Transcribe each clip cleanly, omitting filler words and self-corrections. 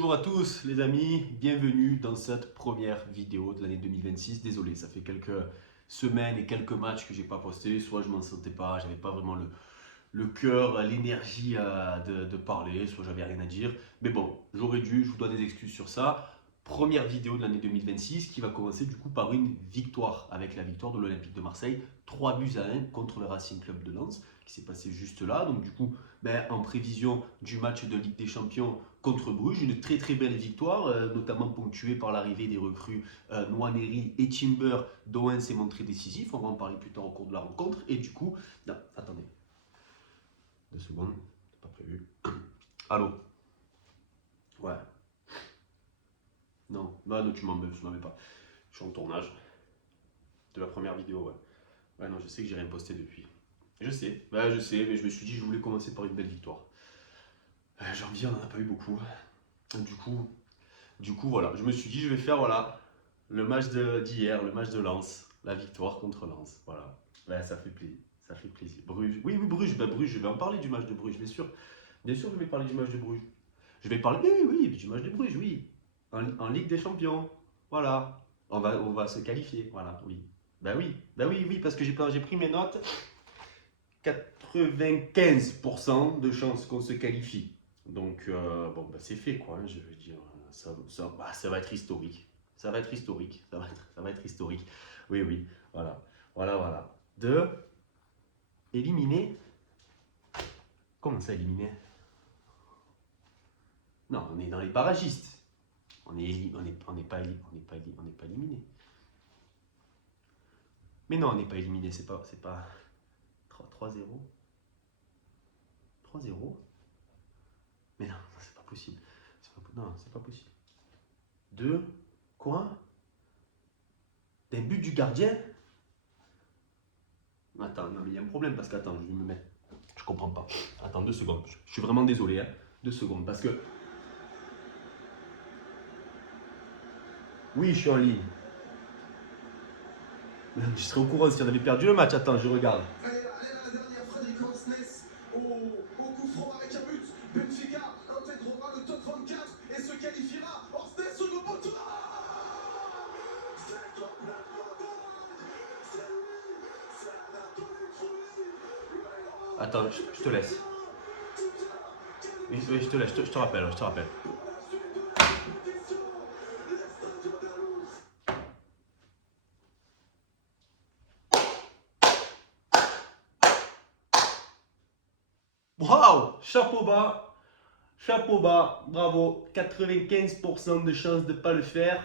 Bonjour à tous les amis, bienvenue dans cette première vidéo de l'année 2026. Désolé, ça fait quelques semaines et quelques matchs que j'ai pas posté, soit je m'en sentais pas, j'avais pas vraiment le cœur, l'énergie de parler, soit j'avais rien à dire. Mais bon, j'aurais dû, je vous dois des excuses sur ça. Première vidéo de l'année 2026 qui va commencer du coup par une victoire, avec la victoire de l'Olympique de Marseille, 3-1 contre le Racing Club de Lens, qui s'est passé juste là. Donc du coup, en prévision du match de Ligue des Champions contre Bruges, une très très belle victoire, notamment ponctuée par l'arrivée des recrues Nwaneri et Timber, dont un s'est montré décisif, on va en parler plus tard au cours de la rencontre. Et du coup, non, attendez, 2 secondes, c'est pas prévu. Allô? Ouais. Non, bah non, tu m'en mets pas. Je suis en tournage de la première vidéo, ouais. Ouais, non, je sais que j'ai rien posté depuis. Je sais, mais je me suis dit que je voulais commencer par une belle victoire. Janvier, on n'en a pas eu beaucoup. Du coup, voilà, je me suis dit, je vais faire voilà, le match d'hier, le match de Lens, la victoire contre Lens. Voilà, ouais, ça fait plaisir. Ça fait plaisir. Bruges, oui, oui, Bruges, Bruges, je vais en parler du match de Bruges, bien sûr. Bien sûr, je vais parler du match de Bruges. Je vais parler, oui, oui, du match de Bruges, oui. En Ligue des Champions. Voilà. On va se qualifier. Voilà, oui. Oui, oui, parce que j'ai pris mes notes. 95% de chances qu'on se qualifie. Donc, bon, c'est fait, quoi. Hein, je veux dire, ça va être historique. Ça va être historique. Ça va être historique. Oui, oui. Voilà. Voilà, voilà. De éliminer. Comment ça, éliminer? Non, on est dans les barragistes. On n'est pas éliminé. Mais non, on n'est pas éliminé, c'est pas 3-0. 3-0. Mais non, c'est pas possible. Non, c'est pas possible. Deux, quoi? D'un but du gardien? Attends, non, mais il y a un problème parce que, attends, je vais me mettre. Je comprends pas. Attends, 2 secondes. Je suis vraiment désolé, hein. 2 secondes. Parce que. Oui, je suis en ligne. Je serais au courant si on avait perdu le match. Attends, je regarde. Allez, la dernière, Fredrik Hansnes au coup franc avec un but. Benfica intégrera le top 24 et se qualifiera. Hansnes sur le poteau. C'est complètement dingue. C'est lui. C'est Anatoly Cruyff. Attends, je te laisse. Oui, oui, je te laisse. Je te rappelle, je te rappelle. Waouh! Chapeau bas, bravo. 95% de chances de ne pas le faire.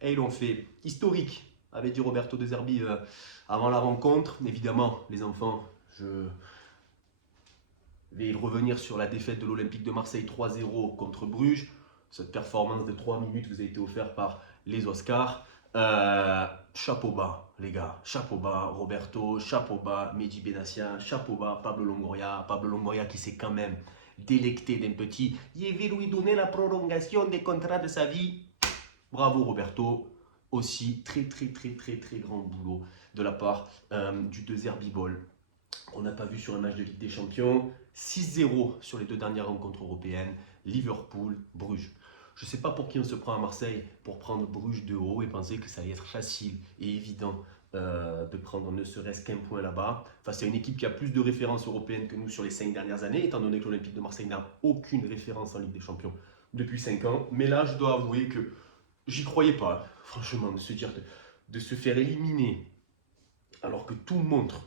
Et ils l'ont fait. Historique, avait dit Roberto De Zerbi avant la rencontre. Évidemment, les enfants, je vais revenir sur la défaite de l'Olympique de Marseille 3-0 contre Bruges. Cette performance de 3 minutes vous a été offerte par les Oscars. Chapeau bas, les gars. Chapeau bas, Roberto. Chapeau bas, Mehdi Benassia. Chapeau bas, Pablo Longoria. Pablo Longoria qui s'est quand même délecté d'un petit. Je vais lui donner la prolongation des contrats de sa vie. Bravo, Roberto. Aussi, très, très, très, très, très grand boulot de la part du De Zerbi Ball. On n'a pas vu sur un match de Ligue des Champions. 6-0 sur les 2 dernières rencontres européennes. Liverpool, Bruges. Je ne sais pas pour qui on se prend à Marseille pour prendre Bruges de haut et penser que ça allait être facile et évident de prendre ne serait-ce qu'un point là-bas. Face à une équipe qui a plus de références européennes que nous sur les 5 dernières années, étant donné que l'Olympique de Marseille n'a aucune référence en Ligue des Champions depuis 5 ans. Mais là, je dois avouer que j'y croyais pas, franchement, de se dire de se faire éliminer alors que tout montre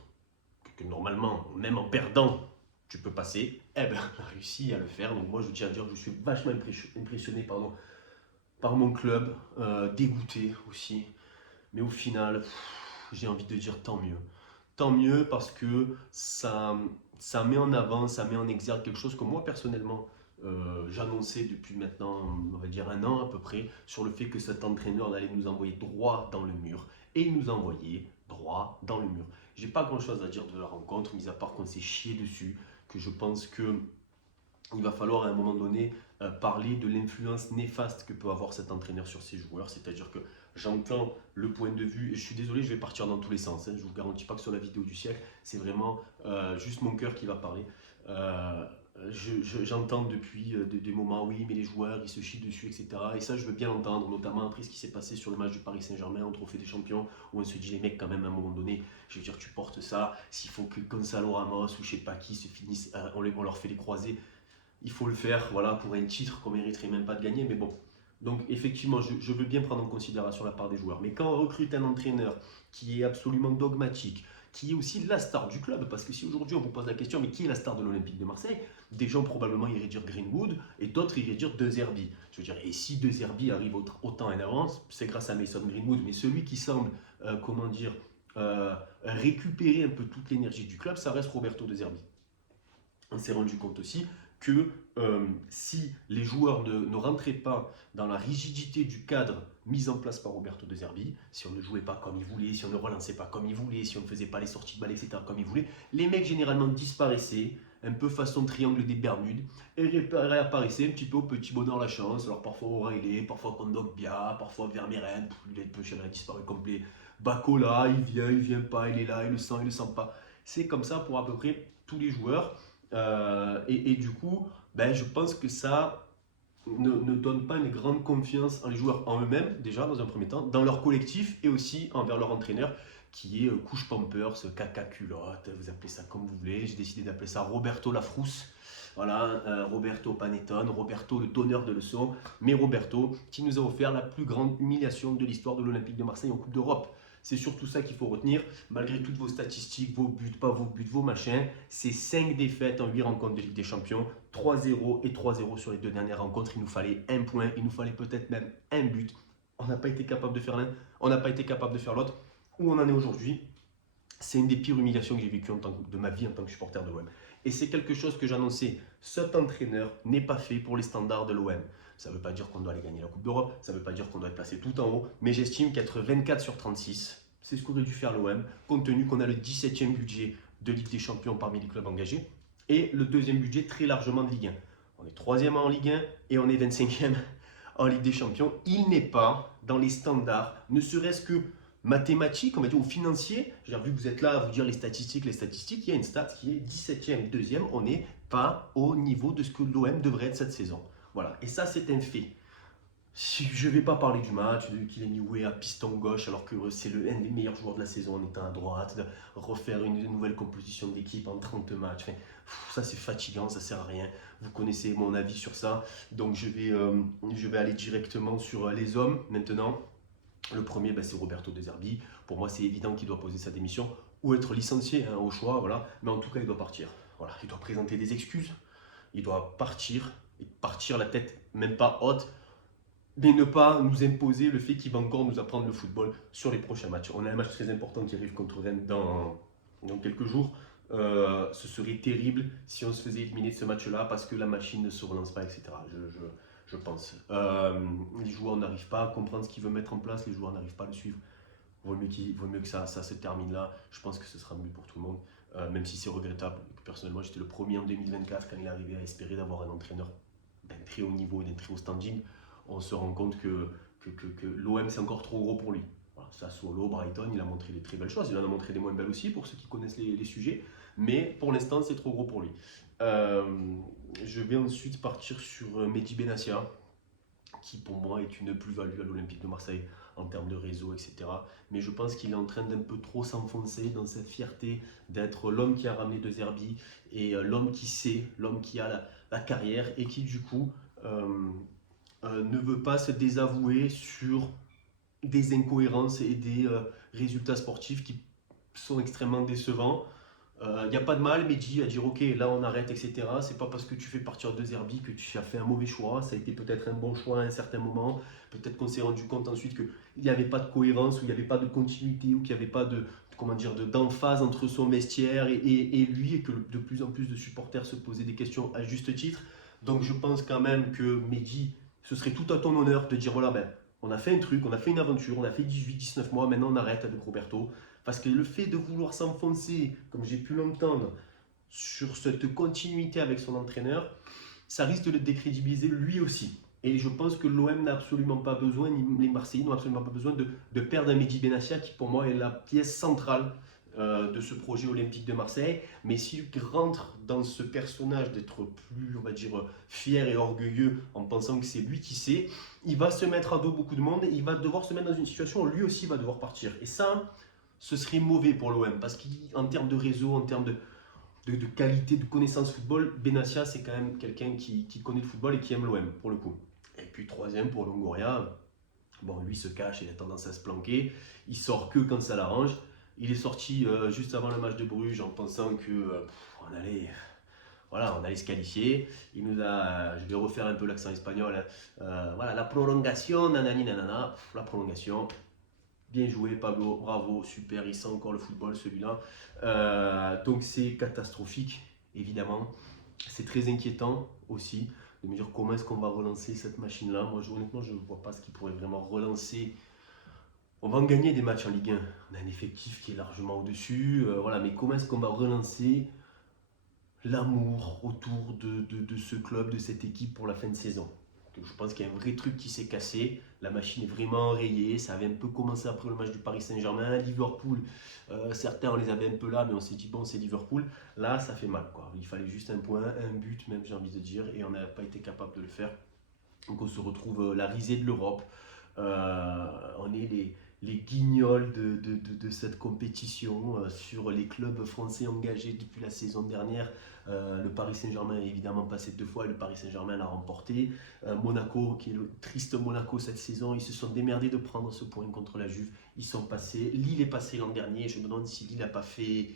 que normalement, même en perdant, tu peux passer, eh ben, on a réussi à le faire. Donc moi, je tiens à dire que je suis vachement impressionné par mon club, dégoûté aussi. Mais au final, j'ai envie de dire tant mieux. Tant mieux parce que ça met en avant, ça met en exergue quelque chose que moi personnellement, j'annonçais depuis maintenant, on va dire 1 an à peu près, sur le fait que cet entraîneur allait nous envoyer droit dans le mur. Et il nous a envoyé droit dans le mur. J'ai pas grand chose à dire de la rencontre, mis à part qu'on s'est chié dessus, que je pense que il va falloir à un moment donné parler de l'influence néfaste que peut avoir cet entraîneur sur ses joueurs. C'est-à-dire que j'entends le point de vue, et je suis désolé, je vais partir dans tous les sens. Hein, je ne vous garantis pas que sur la vidéo du siècle, c'est vraiment juste mon cœur qui va parler. J'entends depuis des moments, oui, mais les joueurs, ils se chient dessus, etc. Et ça, je veux bien l'entendre, notamment après ce qui s'est passé sur le match du Paris Saint-Germain en Trophée des Champions, où on se dit, les mecs, quand même, à un moment donné, je veux dire, tu portes ça, s'il faut que Gonzalo Ramos ou je sais pas qui se finissent, on leur fait les croisés, il faut le faire, voilà, pour un titre qu'on mériterait même pas de gagner, mais bon. Donc, effectivement, je veux bien prendre en considération la part des joueurs. Mais quand on recrute un entraîneur qui est absolument dogmatique, qui est aussi la star du club, parce que si aujourd'hui on vous pose la question, mais qui est la star de l'Olympique de Marseille? Des gens probablement iraient dire Greenwood et d'autres iraient dire De Zerbi. Je veux dire, et si De Zerbi arrive autant en avance, c'est grâce à Mason Greenwood. Mais celui qui semble, comment dire, récupérer un peu toute l'énergie du club, ça reste Roberto De Zerbi. On s'est rendu compte aussi que si les joueurs ne rentraient pas dans la rigidité du cadre mis en place par Roberto De Zerbi, si on ne jouait pas comme il voulait, si on ne relançait pas comme il voulait, si on ne faisait pas les sorties de balle, etc. comme il voulait, les mecs généralement disparaissaient, un peu façon triangle des Bermudes, et réapparaissaient un petit peu au petit bonheur la chance. Alors parfois O'Reilly, parfois Kondogbia, parfois Vermeeren, il a disparu complet. Bacola, il vient pas, il est là, il le sent pas. C'est comme ça pour à peu près tous les joueurs. Et du coup, ben, je pense que ça ne donne pas une grande confiance en les joueurs, en eux-mêmes, déjà dans un premier temps, dans leur collectif et aussi envers leur entraîneur, qui est couche pampers, caca culotte, vous appelez ça comme vous voulez. J'ai décidé d'appeler ça Roberto Lafrousse. Voilà, Roberto Panettone, Roberto le donneur de leçons, mais Roberto qui nous a offert la plus grande humiliation de l'histoire de l'Olympique de Marseille en Coupe d'Europe. C'est surtout ça qu'il faut retenir, malgré toutes vos statistiques, vos buts, pas vos buts, vos machins. C'est 5 défaites en 8 rencontres de Ligue des Champions, 3-0 et 3-0 sur les 2 dernières rencontres. Il nous fallait un point, il nous fallait peut-être même un but. On n'a pas été capable de faire l'un, on n'a pas été capable de faire l'autre. Où on en est aujourd'hui, c'est une des pires humiliations que j'ai vécues de ma vie en tant que supporter de l'OM. Et c'est quelque chose que j'annonçais. Cet entraîneur n'est pas fait pour les standards de l'OM. Ça ne veut pas dire qu'on doit aller gagner la Coupe d'Europe, ça ne veut pas dire qu'on doit être placé tout en haut, mais j'estime qu'être 24 sur 36, c'est ce qu'aurait dû faire l'OM, compte tenu qu'on a le 17e budget de Ligue des Champions parmi les clubs engagés, et le deuxième budget très largement de Ligue 1. On est troisième en Ligue 1 et on est 25e en Ligue des Champions. Il n'est pas dans les standards, ne serait-ce que mathématiques, on va dire, ou financiers. J'ai vu que vous êtes là à vous dire les statistiques, il y a une stat qui est 17e, 2e, on n'est pas au niveau de ce que l'OM devrait être cette saison. Voilà, et ça c'est un fait. Je ne vais pas parler du match, de Kylian Mbappé à piston gauche alors que c'est un des meilleurs joueurs de la saison en étant à droite, de refaire une nouvelle composition d'équipe en 30 matchs. Enfin, ça c'est fatigant, ça sert à rien. Vous connaissez mon avis sur ça, donc je vais aller directement sur les hommes maintenant. Le premier, ben, c'est Roberto De Zerbi. Pour moi, c'est évident qu'il doit poser sa démission ou être licencié au choix, voilà. Mais en tout cas, il doit partir. Voilà, il doit présenter des excuses. Il doit partir et partir la tête même pas haute, mais ne pas nous imposer le fait qu'il va encore nous apprendre le football sur les prochains matchs. On a un match très important qui arrive contre Rennes dans quelques jours. Ce serait terrible si on se faisait éliminer de ce match-là parce que la machine ne se relance pas, etc. Je pense. Les joueurs n'arrivent pas à comprendre ce qu'il veut mettre en place, les joueurs n'arrivent pas à le suivre. Vaut mieux que ça se termine là. Je pense que ce sera mieux pour tout le monde, même si c'est regrettable. Personnellement, j'étais le premier en 2024 quand il est arrivé à espérer d'avoir un entraîneur d'un très haut niveau et d'un très haut standing. On se rend compte que l'OM c'est encore trop gros pour lui. Voilà, Sassuolo, Brighton, il a montré des très belles choses, il en a montré des moins belles aussi pour ceux qui connaissent les sujets, mais pour l'instant c'est trop gros pour lui. Je vais ensuite partir sur Mehdi Benassia, qui pour moi est une plus-value à l'Olympique de Marseille en termes de réseau, etc. Mais je pense qu'il est en train d'un peu trop s'enfoncer dans sa fierté d'être l'homme qui a ramené De Zerbi et l'homme qui sait, l'homme qui a la carrière et qui du coup ne veut pas se désavouer sur des incohérences et des résultats sportifs qui sont extrêmement décevants. Il n'y a pas de mal, Mehdi, à dire ok, là on arrête, etc. C'est pas parce que tu fais partir de Zerbi que tu as fait un mauvais choix. Ça a été peut-être un bon choix à un certain moment. Peut-être qu'on s'est rendu compte ensuite qu'il n'y avait pas de cohérence, ou il n'y avait pas de continuité, ou qu'il n'y avait pas d'emphase entre son vestiaire et lui, et que de plus en plus de supporters se posaient des questions à juste titre. Donc je pense quand même que Mehdi, ce serait tout à ton honneur de dire voilà, ben, on a fait un truc, on a fait une aventure, on a fait 18-19 mois, maintenant on arrête avec Roberto. Parce que le fait de vouloir s'enfoncer, comme j'ai pu l'entendre, sur cette continuité avec son entraîneur, ça risque de le décrédibiliser lui aussi. Et je pense que l'OM n'a absolument pas besoin, ni les Marseillais n'ont absolument pas besoin de perdre un Mehdi Benassia qui pour moi est la pièce centrale de ce projet olympique de Marseille, mais s'il rentre dans ce personnage d'être plus, on va dire, fier et orgueilleux en pensant que c'est lui qui sait, il va se mettre à dos beaucoup de monde et il va devoir se mettre dans une situation où lui aussi va devoir partir. Et ça, ce serait mauvais pour l'OM parce qu'en termes de réseau, en termes de qualité, de connaissance football, Benassia, c'est quand même quelqu'un qui connaît le football et qui aime l'OM, pour le coup. Et puis troisième, pour Longoria, bon, lui se cache, il a tendance à se planquer, il sort que quand ça l'arrange. Il est sorti juste avant le match de Bruges en pensant que on allait, voilà, on allait se qualifier. Il nous a, je vais refaire un peu l'accent espagnol, hein, voilà, la prolongation, nanani nanana, la prolongation. Bien joué Pablo, bravo, super, il sent encore le football celui-là. Donc c'est catastrophique, évidemment. C'est très inquiétant aussi de me dire comment est-ce qu'on va relancer cette machine-là. Moi, honnêtement, je ne vois pas ce qui pourrait vraiment relancer. On va en gagner des matchs en Ligue 1. On a un effectif qui est largement au-dessus. Voilà, mais comment est-ce qu'on va relancer l'amour autour de ce club, de cette équipe pour la fin de saison? Donc, je pense qu'il y a un vrai truc qui s'est cassé. La machine est vraiment enrayée. Ça avait un peu commencé après le match du Paris Saint-Germain. Liverpool, certains on les avait un peu là, mais on s'est dit bon, c'est Liverpool. Là, ça fait mal, quoi. Il fallait juste un point, un but, même j'ai envie de dire, et on n'a pas été capable de le faire. Donc on se retrouve la risée de l'Europe. On est les guignols de cette compétition sur les clubs français engagés depuis la saison dernière. Le Paris Saint-Germain est évidemment passé 2 fois et le Paris Saint-Germain l'a remporté. Monaco, qui est le triste Monaco cette saison, ils se sont démerdés de prendre ce point contre la Juve. Ils sont passés. Lille est passé l'an dernier. Je me demande si Lille n'a pas fait,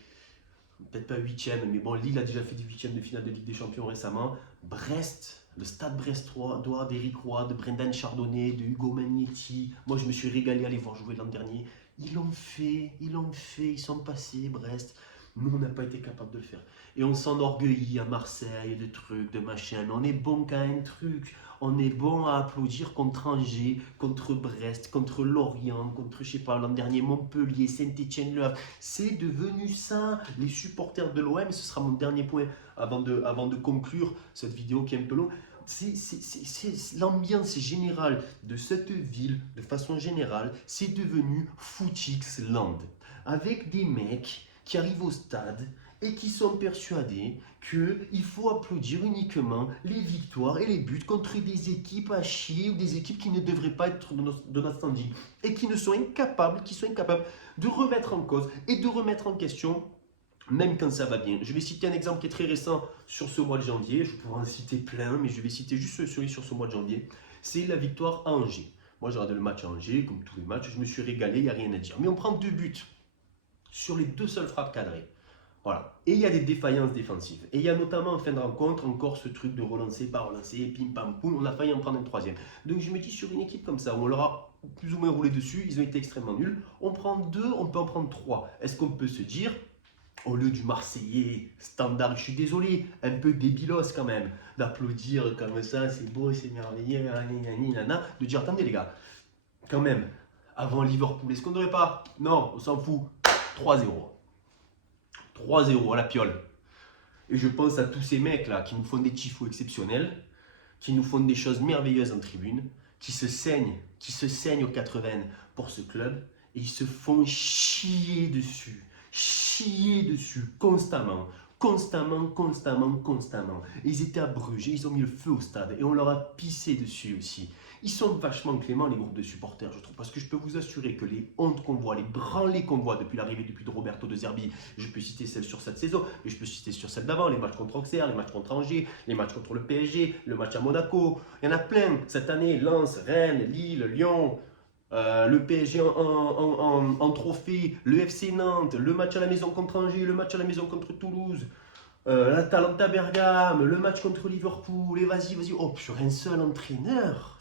peut-être pas 8e, mais bon, Lille a déjà fait du 8e de finale de Ligue des Champions récemment. Brest, le stade brestois d'Éric Roy, de Brendan Chardonnay, de Hugo Magnetti. Moi, je me suis régalé à les voir jouer l'an dernier. Ils l'ont fait, ils sont passés, Brest. Nous, on n'a pas été capable de le faire. Et on s'enorgueillit à Marseille de trucs, de machins. Mais on est bon qu'à un truc. On est bon à applaudir contre Angers, contre Brest, contre Lorient, contre, je sais pas, l'an dernier, Montpellier, Saint-Etienne, Le Havre. C'est devenu ça, les supporters de l'OM. Ce sera mon dernier point avant de conclure cette vidéo qui est un peu longue. C'est l'ambiance générale de cette ville, de façon générale, c'est devenu Footix Land. Avec des mecs qui arrivent au stade et qui sont persuadés qu'il faut applaudir uniquement les victoires et les buts contre des équipes à chier ou des équipes qui ne devraient pas être de notre standing et qui sont incapables de remettre en cause et de remettre en question même quand ça va bien. Je vais citer un exemple qui est très récent sur ce mois de janvier. Je pourrais en citer plein, mais je vais citer juste celui sur ce mois de janvier. C'est la victoire à Angers. Moi, j'ai regardé le match à Angers, comme tous les matchs. Je me suis régalé, il n'y a rien à dire. Mais on prend 2 buts sur les 2 seules frappes cadrées. Voilà. Et il y a des défaillances défensives. Et il y a notamment en fin de rencontre encore ce truc de relancer, pas relancer, pim pam poum. On a failli en prendre un 3e. Donc je me dis sur une équipe comme ça, où on leur a plus ou moins roulé dessus, ils ont été extrêmement nuls. On prend 2, on peut en prendre 3. Est-ce qu'on peut se dire, au lieu du Marseillais standard, je suis désolé, un peu débilos quand même, d'applaudir comme ça, c'est beau, c'est merveilleux, de dire, attendez les gars, quand même, avant Liverpool, est-ce qu'on ne devrait pas? Non, on s'en fout, 3-0. 3-0 à la piole. Et je pense à tous ces mecs-là qui nous font des tifos exceptionnels, qui nous font des choses merveilleuses en tribune, qui se saignent aux 80 pour ce club, et ils se font chier dessus, constamment. Et ils étaient à Bruges, et ils ont mis le feu au stade, et on leur a pissé dessus aussi. Ils sont vachement cléments, les groupes de supporters, je trouve, parce que je peux vous assurer que les hontes qu'on voit, les branlées qu'on voit depuis l'arrivée de Roberto De Zerbi, je peux citer celle sur cette saison, mais je peux citer sur celle d'avant, les matchs contre Auxerre, les matchs contre Angers, les matchs contre le PSG, le match à Monaco, il y en a plein cette année, Lens, Rennes, Lille, Lyon, le PSG en trophée, le FC Nantes, le match à la maison contre Angers, le match à la maison contre Toulouse, l'Atalanta Bergame, le match contre Liverpool, et vas-y, oh, sur un seul entraîneur,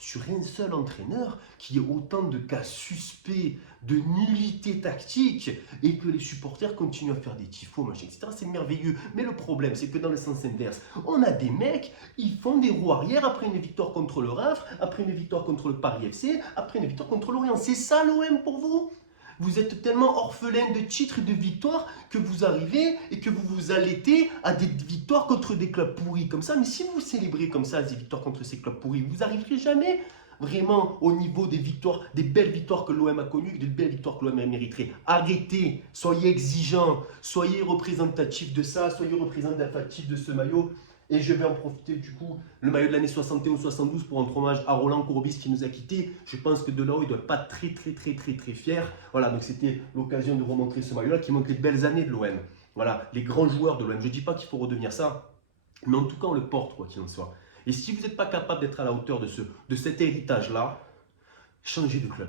qui ait autant de cas suspects de nullité tactique et que les supporters continuent à faire des tifos, machin, etc. C'est merveilleux. Mais le problème, c'est que dans le sens inverse, on a des mecs, ils font des roues arrière après une victoire contre le Havre, après une victoire contre le Paris FC, après une victoire contre l'Orient. C'est ça l'OM pour vous ? Vous êtes tellement orphelin de titres et de victoires que vous arrivez et que vous vous allaitez à des victoires contre des clubs pourris comme ça. Mais si vous célébrez comme ça des victoires contre ces clubs pourris, vous n'arriverez jamais vraiment au niveau des victoires, des belles victoires que l'OM a connues, des belles victoires que l'OM mériterait. Arrêtez, soyez exigeants, soyez représentatifs de ça, soyez représentatifs de ce maillot. Et je vais en profiter du coup, le maillot de l'année 71-72 pour rendre hommage à Roland Courbis qui nous a quittés. Je pense que de là-haut, il ne doit pas être très fier. Voilà, donc c'était l'occasion de remontrer ce maillot-là qui montre les belles années de l'OM. Voilà, les grands joueurs de l'OM. Je ne dis pas qu'il faut redevenir ça, mais en tout cas, on le porte quoi qu'il en soit. Et si vous n'êtes pas capable d'être à la hauteur de cet héritage-là, changez de club.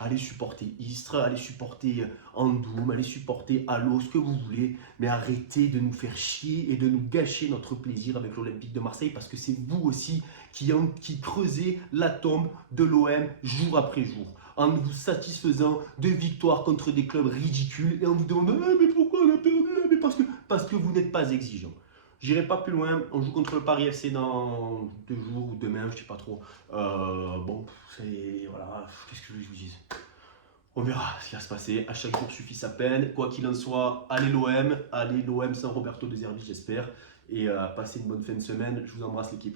Allez supporter Istres, allez supporter Andoum, allez supporter Allo, ce que vous voulez, mais arrêtez de nous faire chier et de nous gâcher notre plaisir avec l'Olympique de Marseille parce que c'est vous aussi qui creusez la tombe de l'OM jour après jour en vous satisfaisant de victoires contre des clubs ridicules et en vous demandant mais pourquoi on a perdu, mais parce que vous n'êtes pas exigeant. J'irai pas plus loin, on joue contre le Paris FC dans 2 jours ou demain, je sais pas trop. Bon, c'est. Voilà, qu'est-ce que je vous dise? On verra ce qui va se passer. À chaque jour suffit sa peine. Quoi qu'il en soit, allez l'OM sans Roberto De Zerbi, j'espère. Et passez une bonne fin de semaine. Je vous embrasse, l'équipe.